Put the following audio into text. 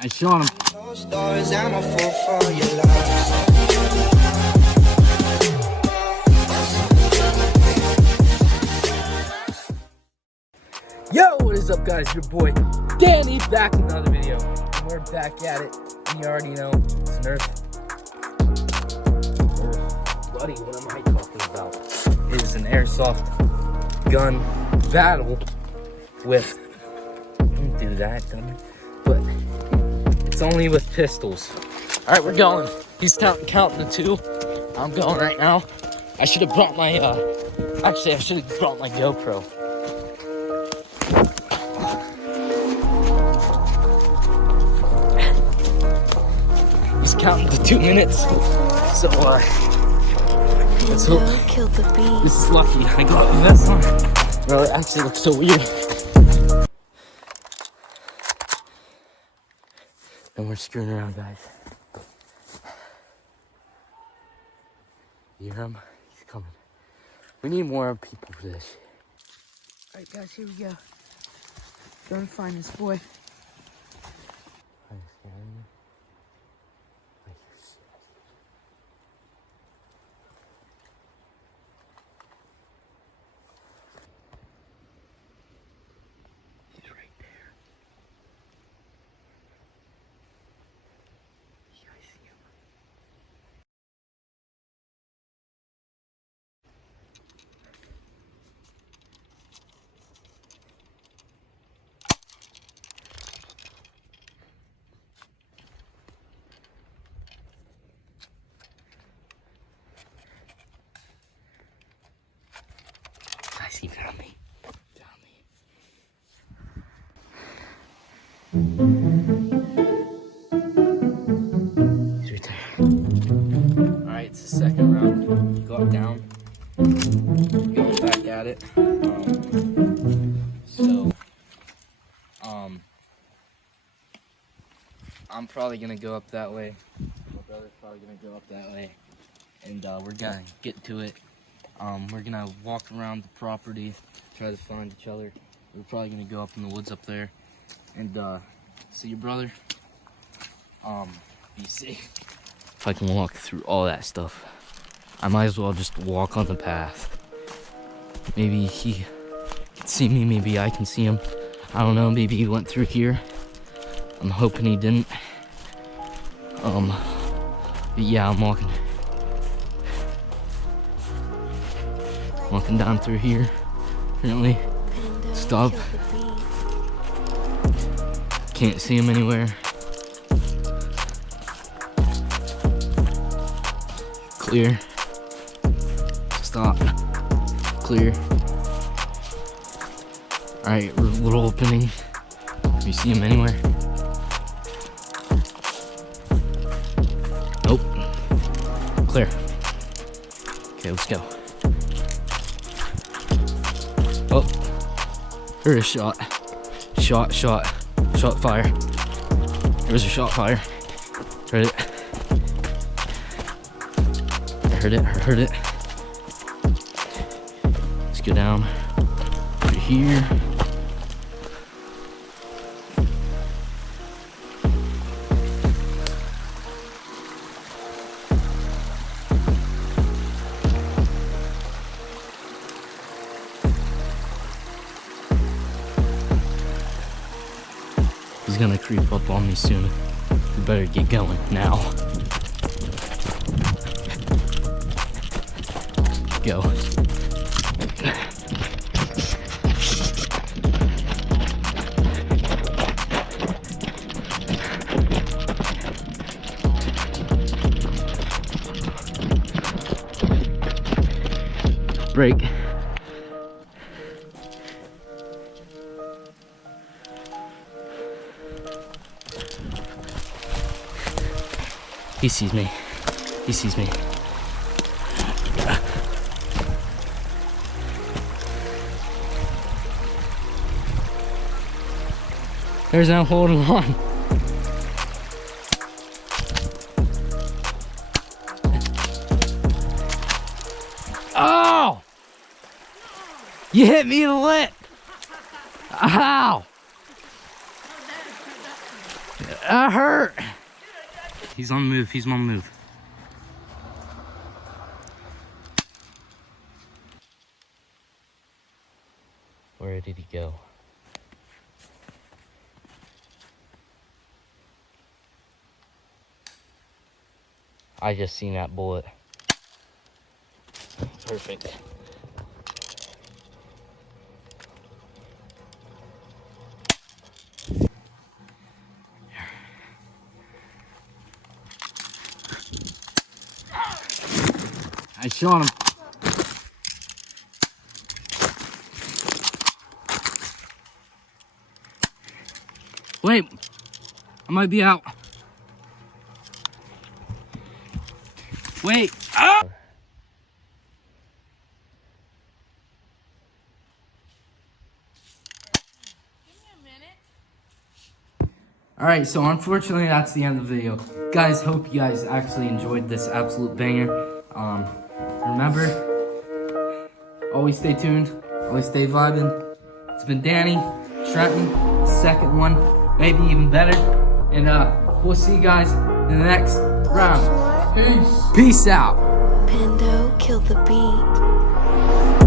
I shot him. Yo, what is up, guys? Your boy Danny back with another video. And we're back at it. And you already know it's an Earth. Buddy, what am I talking about? It is an airsoft gun battle with. Don't do that, dummy. But it's only with pistols. All right, we're going. He's counting the 2. I'm going right now. I should have brought my. Actually, I should have brought my GoPro. He's counting to 2 minutes. So let's hope this is lucky. I got the vest on. Bro, it actually looks so weird. And we're screwing around, guys. You hear him? He's coming. We need more people for this. Alright, guys, here we go. Going to find this boy. He found me. He's right there. Alright, it's the second round. You go up down. Going back at it. I'm probably gonna go up that way. My brother's probably gonna go up that way. And we're gonna get to it. We're gonna walk around the property, try to find each other. We're probably gonna go up in the woods up there and see your brother. Be safe. If I can walk through all that stuff, I might as well just walk on the path. Maybe he can see me, maybe I can see him. I don't know, maybe he went through here. I'm hoping he didn't. But yeah, I'm walking. Walking down through here. Apparently, stop. Can't see him anywhere. Clear. Stop. Clear. Alright, little opening. Do you see him anywhere? Nope. Clear. Okay, let's go. Oh, heard a shot. Shot fire. There was a shot fire. Heard it. I heard it. Let's go down over here. He's gonna creep up on me soon. We better get going now. Go. Break. He sees me. He sees me. There's no holding on. Oh! You hit me in the lip. Ow! That hurt. He's on the move. He's on the move. Where did he go? I just seen that bullet. Perfect. I shot him. Wait, I might be out. Wait. Ah! Alright, so unfortunately that's the end of the video. Guys, hope you guys actually enjoyed this absolute banger. Remember, always stay tuned, always stay vibing. It's been Danny, Trenton, second one, maybe even better. And we'll see you guys in the next round. Peace. Peace out. Pando killed the beat.